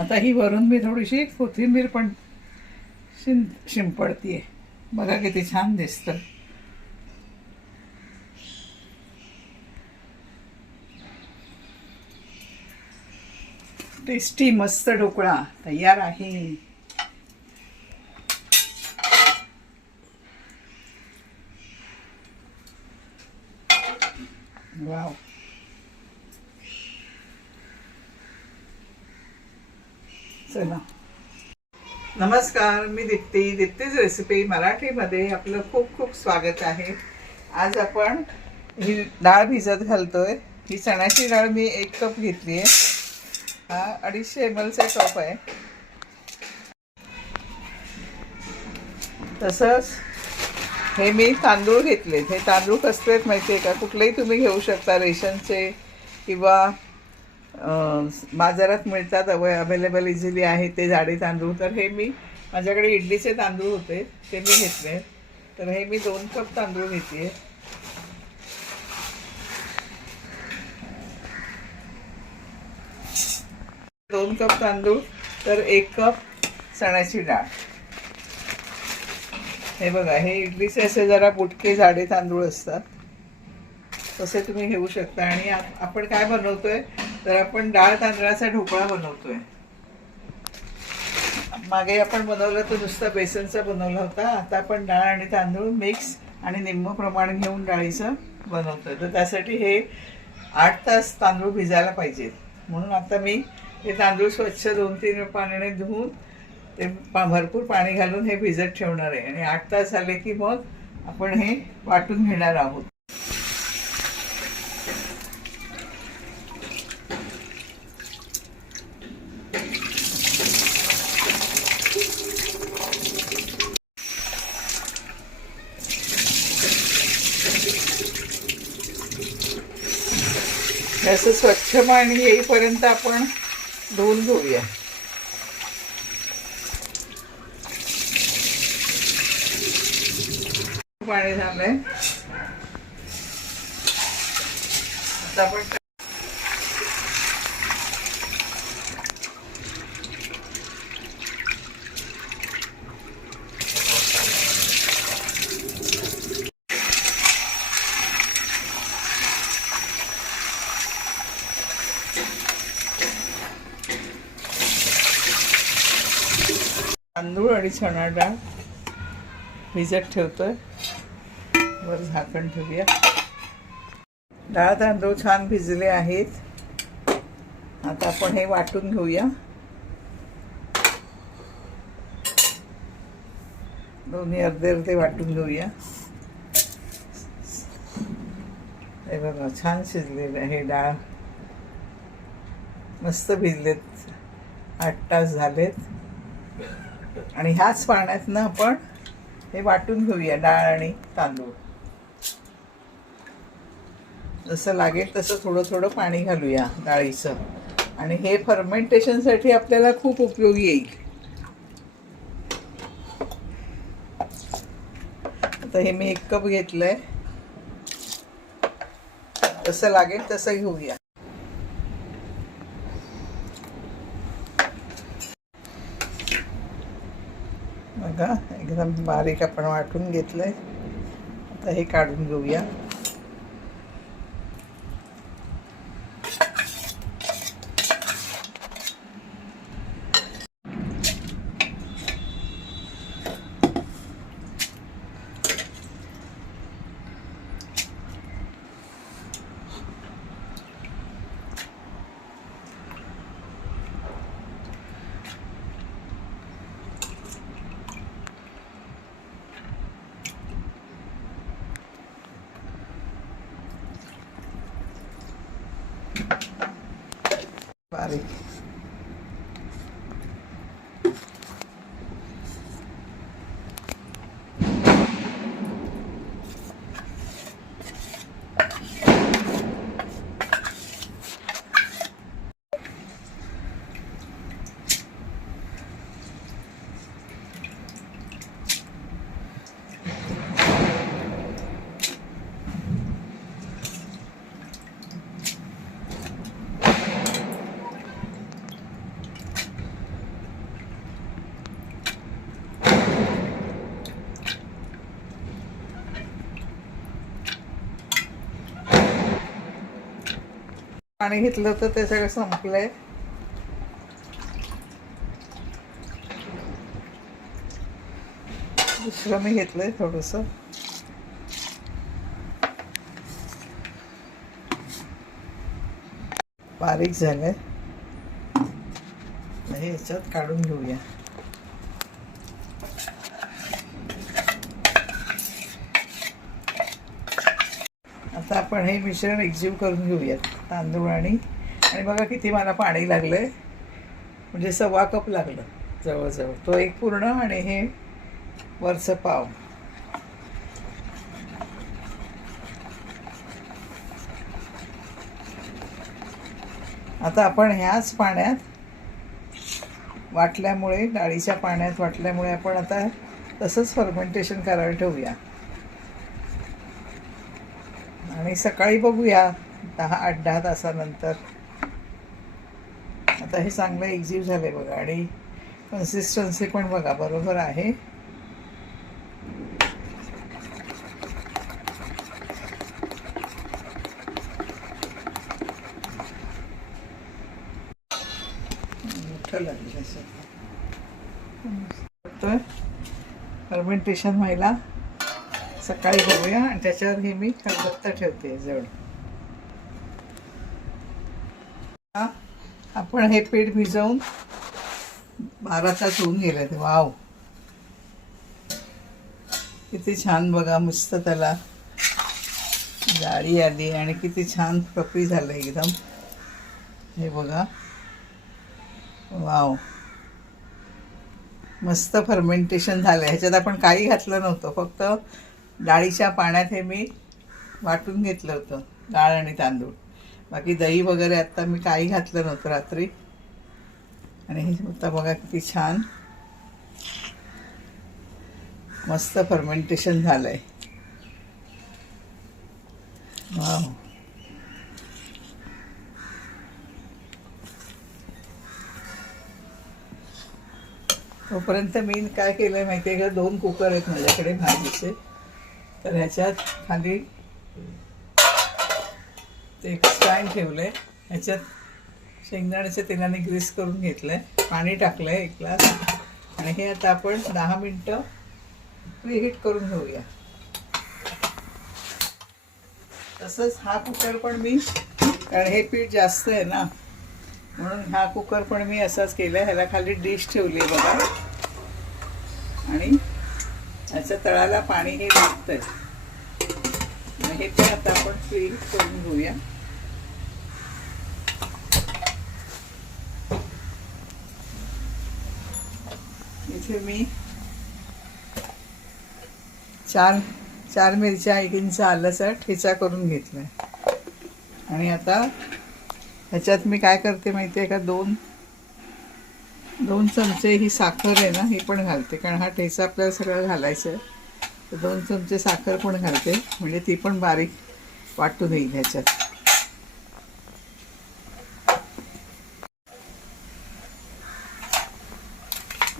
आता ही वरून मी थोडीशी कोथिंबीर पण शिंपडतीये. बघा किती छान दिसतं. टेस्टी मस्त ढोकळा तयार आहे. वाव. चला. नमस्कार, मी दीप्तीज रेसिपी मराठीमध्ये आपलं खूप खूप स्वागत आहे. आज आपण ही डाळ भिजत घालतोय. ही चण्याची डाळ मी 1 कप घेतली आहे. हा 250 ml चा कप आहे. तसंच हे मी तांदूळ घेतलेत. हे तांदूळ कसले आहेत माहिती आहे का? कुठलेही तुम्ही घेऊ शकता, रेशनचे किंवा बाजारात मिळतात, अवेलेबल इझिली आहे ते जाडे तांदूळ. तर हे मी माझ्याकडे इडलीचे तांदूळ होते ते मी घेतले. तर हे मी 2 कप तांदूळ घेते. दोन कप तांदूळ तर 1 कप चण्याची डाळ. हे बघा, हे इडलीचे असे जरा बुटके जाडे तांदूळ असतात, तसे तुम्ही घेऊ शकता. आणि आपण काय बनवतोय तर आपण डाळ तांदळाचा ढोकळा बनवतोय. मागे आपण बनवलं तर नुसतं बेसनचा बनवला होता. आता आपण डाळ आणि तांदूळ मिक्स आणि निम्म प्रमाण घेऊन डाळीचं बनवतोय. तर त्यासाठी हे 8 तास तांदूळ भिजायला पाहिजेत. म्हणून आता मी हे तांदूळ स्वच्छ 2-3 पाण्याने धुवून ते भरपूर पाणी घालून हे भिजत ठेवणार आहे. आणि 8 तास झाले की मग आपण हे वाटून घेणार आहोत. असं स्वच्छ पाणी येईपर्यंत आपण धुवून घेऊया. पाणी झालंय. आता आपण तांदूळ आणि चणा डाळ भिजत ठेवतोय. वर झाकण ठेवूया. डाळ तांदूळ छान भिजले आहेत. आता आपण हे वाटून घेऊया. दोन्ही अर्धे वाटून घेऊया. हे बघा, छान शिजलेलं आहे. डाळ मस्त भिजलेत. 8 तास झालेत. आणि ह्याच पाण्यातनं आपण हे वाटून घेऊया. डाळ आणि तांदूळ जसं लागेल तसं थोडं थोडं पाणी घालूया डाळीचं. आणि हे फर्मेंटेशनसाठी आपल्याला खूप उपयोगी येईल. आता हे मी 1 कप घेतलंय. जसं लागेल तसं घेऊया. बघा, एकदम बारीक आपण वाटून घेतलंय. आता हे काढून घेऊया. पाणी घेतलं होतं ते सगळं संपलंय. दुसरं मी घेतलंय थोडंसं. बारीक झालंय हे याच्यात काढून घेऊया. आता आपण हे मिश्रण एक्झिव्ह करून घेऊयात तांदूळ आणि बघा किती मला पाणी लागलंय. म्हणजे 1.25 कप लागलं जवळजवळ. तो एक पूर्ण आणि हे वरचं पाव. आता आपण ह्याच पाण्यात वाटल्यामुळे, डाळीच्या पाण्यात वाटल्यामुळे आपण आता तसंच फर्मेंटेशन करायला ठेवूया आणि सकाळी बघूया 8-10 तासानंतर. आता हे चांगलं एक्झिव्ह झालंय बघा आणि कन्सिस्टन्सी पण बघा बरोबर आहे. फर्मेंटेशन व्हायला सकाळी बघूया आणि त्याच्यावर हे मी खलबत्ता ठेवते जवळ. आपण हे पीठ भिजवून 12 तास होऊन गेले. ते वाव किती छान बघा, मस्त त्याला जाळी आली आणि किती छान फ्लफी झालं एकदम. हे बघा वाव, मस्त फर्मेंटेशन झालं. ह्याच्यात आपण काही घातलं नव्हतं, फक्त डाळीच्या पाण्यात हे मी वाटून घेतलं होतं, डाळ आणि तांदूळ. बाकी दही वगैरे आत्ता मी काही घातलं नव्हतं रात्री. आणि हे आता बघा किती छान मस्त फर्मेंटेशन झालं आहे. वाव, तोपर्यंत मी काय केलं आहे माहिती आहे का, 2 कुकर आहेत माझ्याकडे भाजीचे. तर ह्याच्यात खाली ते एक स्टँड ठेवलं आहे. ह्याच्यात शेंगदाण्याच्या तेलाने ग्रीस करून घेतलं आहे, पाणी टाकलं आहे 1 ग्लास आणि हे आता आपण 10 मिनटं प्रीहीट करून घेऊया. तसंच हा कुकर पण मी, कारण हे पीठ जास्त आहे ना म्हणून हा कुकर पण मी असाच केला आहे. ह्याला खाली डिश ठेवली आहे बघा आणि ह्याच्या तळाला पाणी हे लागतंय. हे पण आता आपण प्रीहीट करून घेऊया. इथे मी 4 मिरच्या, 1 इंच आल्याचा ठेचा करून घेतलाय. आणि आता ह्याच्यात मी काय करते माहिती आहे का, 2 चमचे ही साखर आहे ना ही पण घालते, कारण हा ठेचा आपल्याला सगळं घालायचं आहे. तर 2 चमचे साखर पण घालते, म्हणजे ती पण बारीक वाटून येईल ह्याच्यात.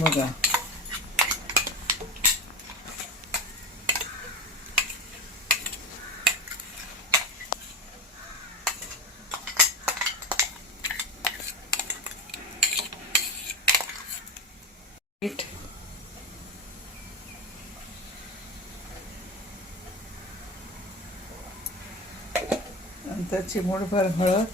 बघा नंतर चिमूटभर हळद,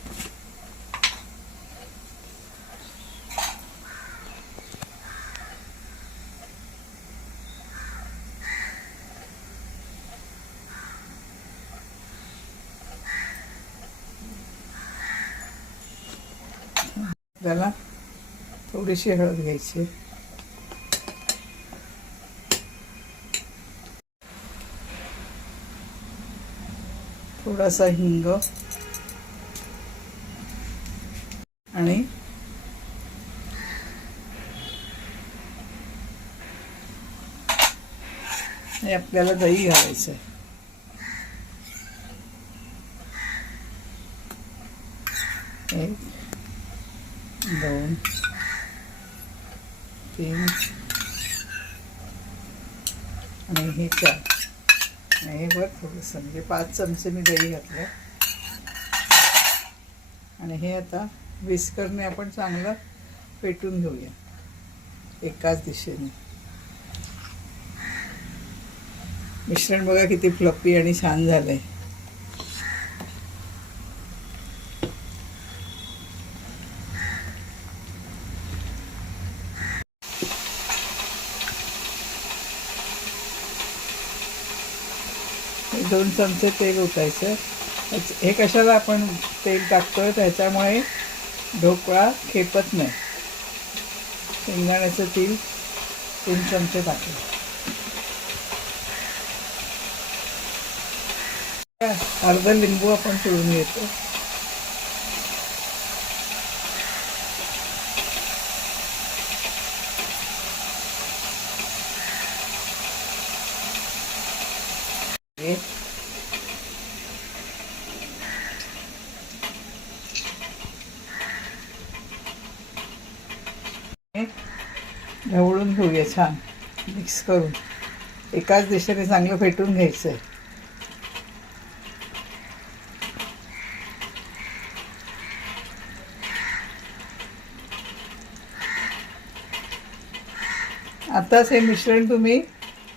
त्याला थोडीशी हळद घ्यायची, थोडासा हिंग आणि हे आपल्याला दही घालायचं आहे. 1 2 3 आणि हे 4 आणि हे वर थोडंसं, म्हणजे 5 चमचे मी दही घातलं आणि हे आता विस्करने आपण चांगलं फेटून घेऊया एकाच दिशेने. मिश्रण बघा किती फ्लफी आणि छान झालंय. दोन चमचे तेल ओतायचं. हे कशाला आपण तेल टाकतोय, त्याच्यामुळे ढोकळा खेपत नाही. शेंगदाण्याचं तेल 3 चमचे टाकलं. अर्ध लिंबू आपण पिळून घेतो. ढवळून घेऊया छान मिक्स करून. एकाच दिशेने चांगलं फेटून घ्यायचं आहे. आताच हे मिश्रण तुम्ही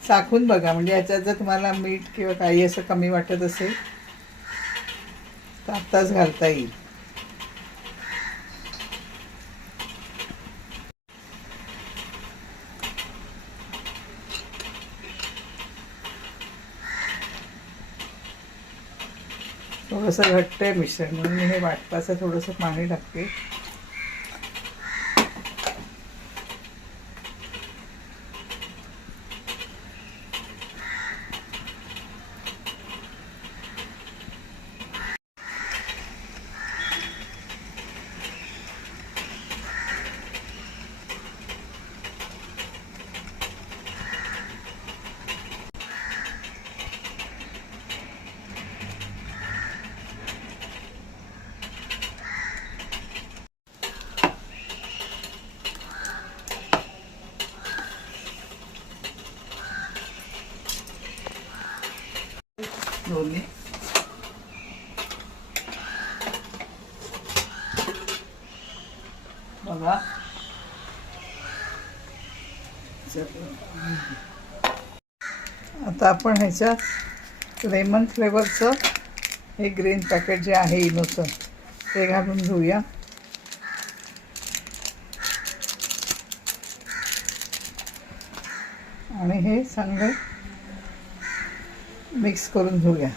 चाखून बघा, म्हणजे याच्यात जर तुम्हाला मीठ किंवा काही असं कमी वाटत असेल तर आत्ताच घालता येईल. थोडंसं घट्ट आहे मिश्रण, म्हणून मी हे वाटपाचं थोडंसं पाणी टाकते. दोन्ही बघा. आता आपण ह्याच्यात लेमन फ्लेवरचं हे ग्रीन पॅकेट जे आहे इनोचं ते घालून घेऊया. आणि हे चांगलं मिक्स करून घेऊया.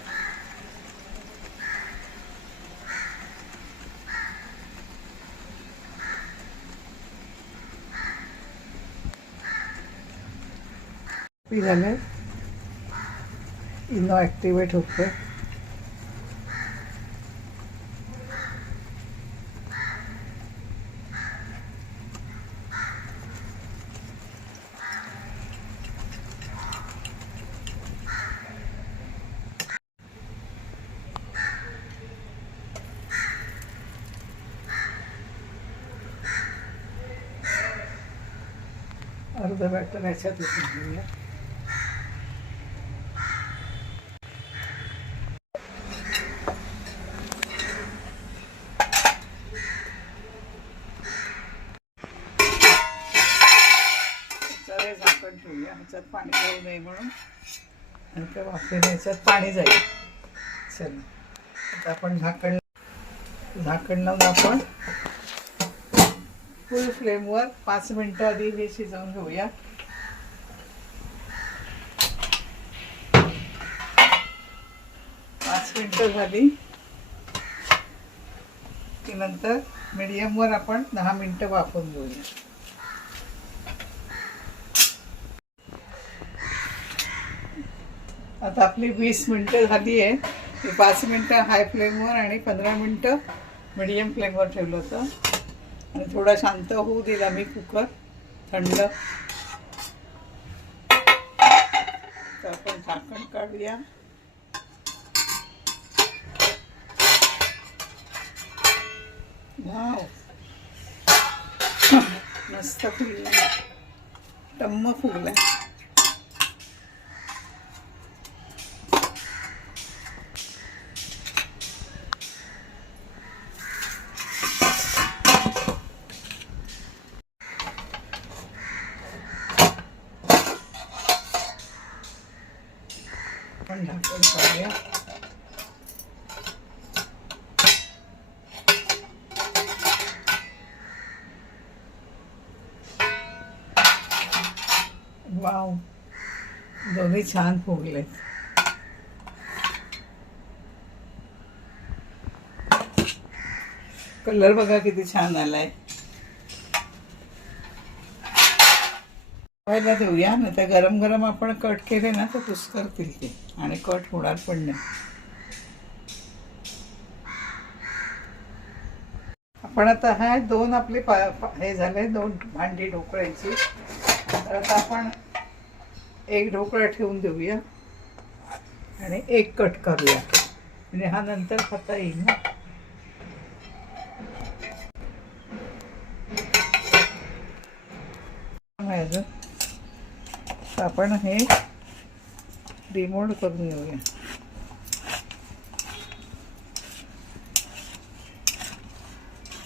झालं इनो ॲक्टिवेट होतं. अर्ध बॅटर ह्याच्यात ओतून घेऊया. झाकण ठेवूया, ह्याच्यात पाणी जाऊ नये म्हणून, आणि त्या वाफेने ह्याच्यात पाणी जाईल. चला आता आपण झाकण लावून आपण फुल फ्लेमवर 5 मिनटं आधी हे शिजवून घेऊया. 5 मिनटं झाली की नंतर मीडियमवर आपण 10 मिनटं वाफवून घेऊया. आता आपली 20 मिनटं झाली आहे. 5 मिनटं हाय फ्लेमवर आणि 15 मिनटं मीडियम फ्लेमवर ठेवलं होतं, आणि थोडा शांत होऊ दिला मी कुकर थंड. तर आपण झाकण काढूया. वाव, मस्त फुगला, टम्म फुगला. वाव, दोन्ही छान फुगले. कलर बघा किती छान आलाय. व्हायला देऊया ना, त्या गरम गरम आपण कट केले ना तर कुस्करतील ते आणि कट होणार पण नाही. आपण आता हा दोन आपले हे झाले, दोन भांडी ढोकळ्याची. तर आता आपण एक ढोकळा ठेवून देऊया आणि एक कट करूया, म्हणजे हा नंतर खाता येईल ना. अजून आपण हे डिमोल्ड करून घेऊया.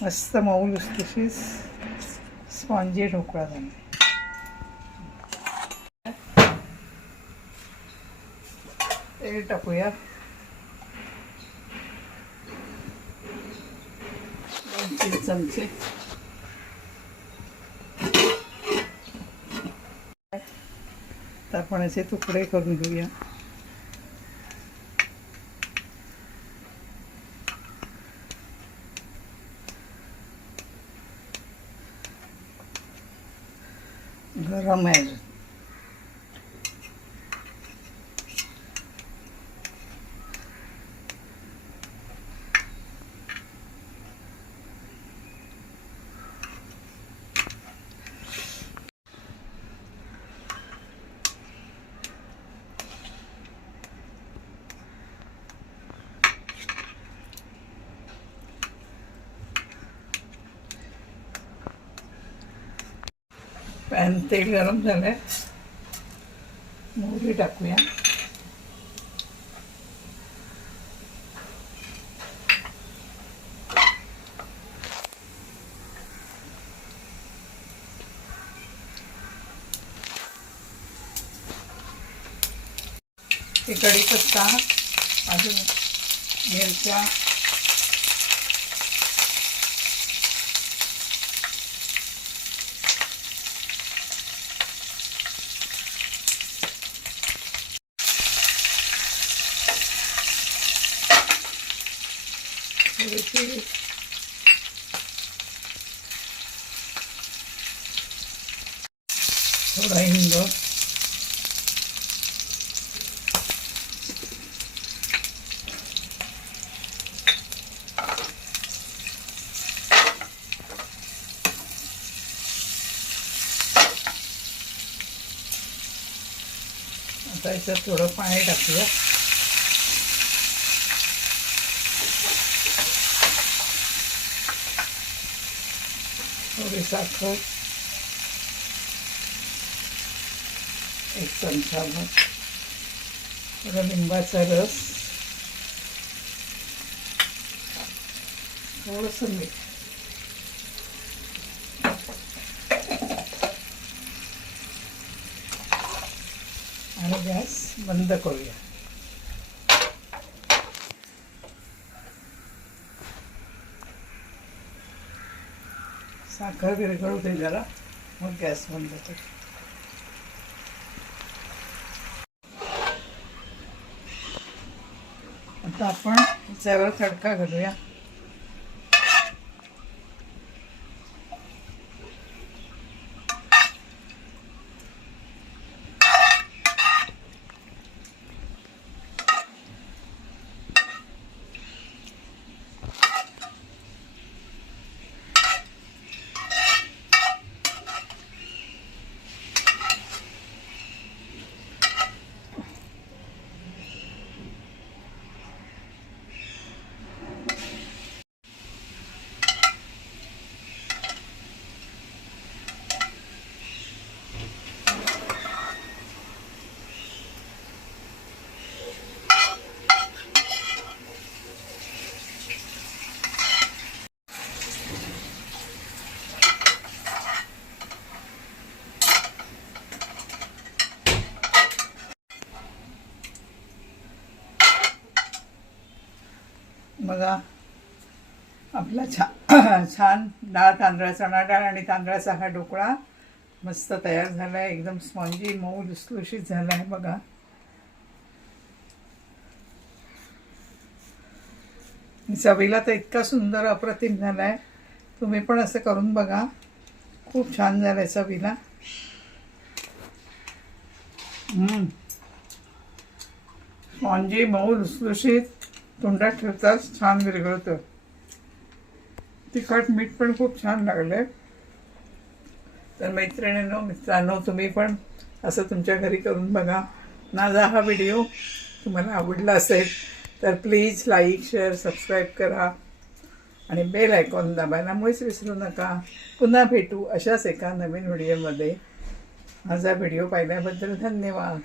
मस्त मऊ लुसलुशीत स्पॉन्जी ढोकळा झाला. तेल टाकूया, 2-3 चमचे. तर आपण असे तुकडे करून घेऊया. गरम आहे. पॅन तेल गरम झालंय, मोहरी टाकूया. कढीपत्ता, अजून मिरच्या, थोडा हिंग, आता याच्यात थोडं पाणी टाकूया. थोडी साखर, 1 चमचाभर, थोडा लिंबाचा रस, थोडंसं मीठ आणि गॅस बंद करूया. साखर विरघळू दे जरा, मग गॅस बंद कर. आता आपण याच्यावर तडका घालूया. बघा आपला छान छान डाळ तांदळा, चणा डाळ आणि तांदळाचा हा ढोकळा मस्त तयार झाला आहे, एकदम स्पॉन्जी मऊ लुसलुशीत झाला आहे बघा. चवीला तर इतका सुंदर अप्रतिम झाला आहे. तुम्ही पण असं करून बघा, खूप छान झालं आहे चवीला. स्पॉन्जी मऊ लुसलुशीत, तोंडात ठेवताच छान विरघळतं. तिखट मीठ पण खूप छान लागलं. तर मैत्रिणींनो, मित्रांनो, तुम्ही पण असं तुमच्या घरी करून बघा. माझा हा व्हिडिओ तुम्हाला आवडला असेल तर प्लीज लाईक, शेअर, सबस्क्राईब करा आणि बेल आयकॉन दाबायला मुळीच विसरू नका. पुन्हा भेटू अशाच एका नवीन व्हिडिओमध्ये. माझा व्हिडिओ पाहिल्याबद्दल धन्यवाद.